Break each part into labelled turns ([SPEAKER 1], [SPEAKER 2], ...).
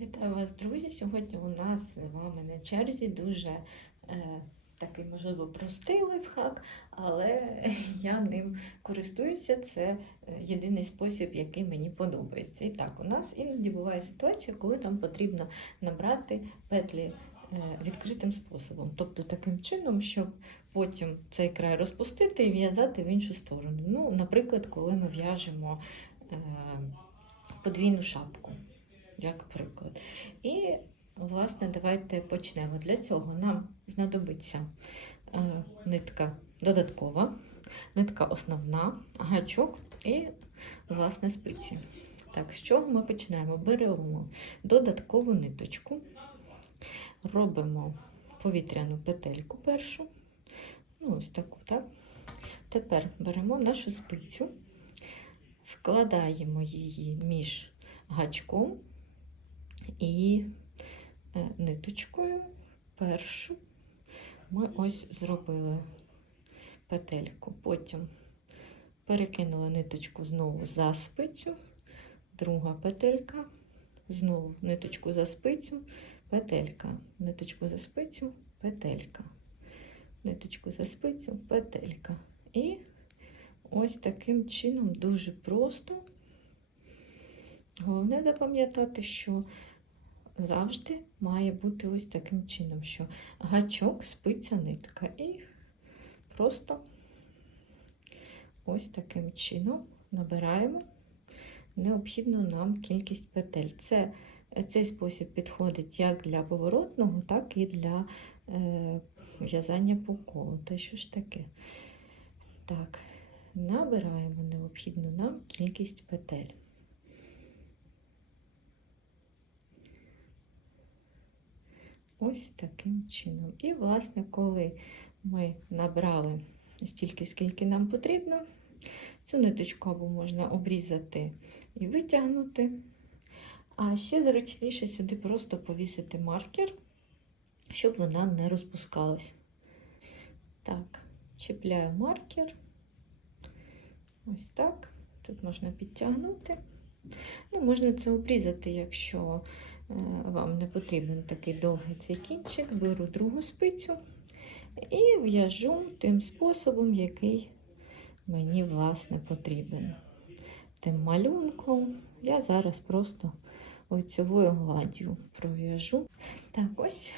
[SPEAKER 1] Вітаю вас, друзі! Сьогодні у нас з вами на черзі дуже е, такий, можливо, простий лайфхак, але я ним користуюся. Це е, єдиний спосіб, який мені подобається. І так, у нас іноді буває ситуація, коли там потрібно набрати петлі е, відкритим способом. Тобто таким чином, щоб потім цей край розпустити і в'язати в іншу сторону. Ну, наприклад, коли ми в'яжемо е, подвійну шапку як приклад. І, власне, давайте почнемо. Для цього нам знадобиться е, нитка додаткова, нитка основна, гачок і, власне, спиці. Так, з чого ми починаємо? Беремо додаткову ниточку, робимо повітряну петельку першу. Ну, ось таку, так. Тепер беремо нашу спицю, вкладаємо її між гачком і е, ниточкою першу ми ось зробили петельку. Потім перекинули ниточку знову за спицю, друга петелька, знову ниточку за спицю, петелька, ниточку за спицю, петелька, ниточку за спицю, петелька. І ось таким чином дуже просто. Головне запам'ятати, що завжди має бути ось таким чином, що гачок, спиця, нитка. І просто ось таким чином набираємо необхідну нам кількість петель. Це, Цей спосіб підходить як для поворотного, так і для е, в'язання по колу. Та що ж таке? Так, набираємо необхідну нам кількість петель. Ось таким чином. І, власне, коли ми набрали стільки, скільки нам потрібно, цю ниточку або можна обрізати і витягнути. А ще зручніше сюди просто повісити маркер, щоб вона не розпускалась. Так, чіпляю маркер. Ось так. Тут можна підтягнути. Ну, Можна це обрізати, якщо вам не потрібен такий довгий цей кінчик, беру другу спицю і в'яжу тим способом, який мені, власне, потрібен. Тим малюнком я зараз просто лицьовою гладдю пров'яжу. Так, ось,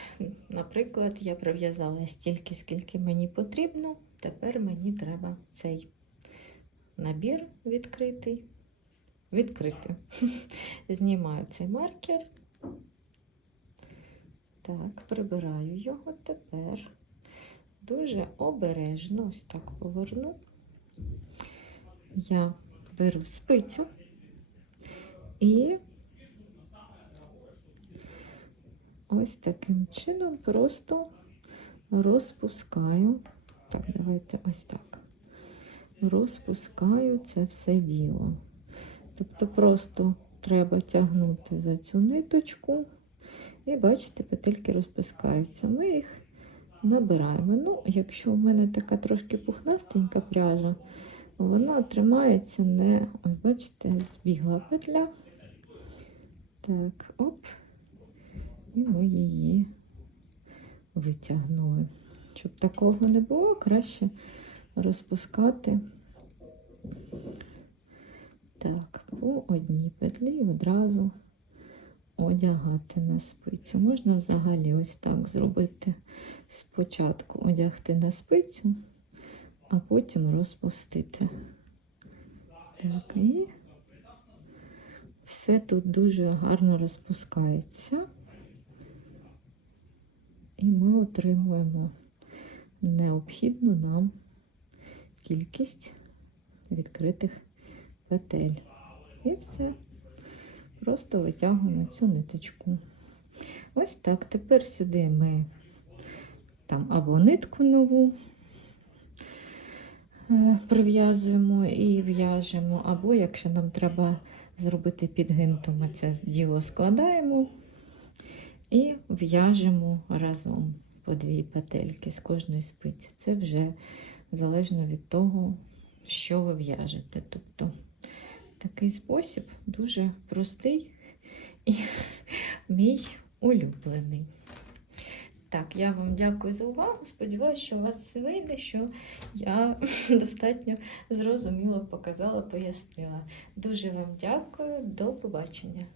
[SPEAKER 1] наприклад, я пров'язала стільки, скільки мені потрібно. Тепер мені треба цей набір відкритий. Відкрити. Знімаю цей маркер так, прибираю його тепер. Дуже обережно, ось так поверну. Я беру спицю і ось таким чином просто розпускаю. Так, давайте ось так. Розпускаю це все діло. Тобто просто треба тягнути за цю ниточку. І бачите, петельки розпускаються. Ми їх набираємо. Ну, якщо в мене така трошки пухнастенька пряжа, вона тримається не, ось, бачите, збігла петля. Так, оп, і ми її витягнули. Щоб такого не було, краще розпускати по одній петлі одразу одягати на спицю. Можна взагалі ось так зробити. Спочатку одягти на спицю, а потім розпустити. Так, і все тут дуже гарно розпускається. І ми отримуємо необхідну нам кількість відкритих петель. І все. Просто витягуємо цю ниточку. Ось так. Тепер сюди ми там або нитку нову е, прив'язуємо і в'яжемо, або якщо нам треба зробити підгин, то ми це діло складаємо і в'яжемо разом по дві петельки з кожної спиці. Це вже залежно від того, що ви в'яжете. Тобто Такий спосіб дуже простий і мій улюблений. Так, я вам дякую за увагу. Сподіваюся, що у вас все вийде, що я достатньо зрозуміло показала, пояснила. Дуже вам дякую, до побачення.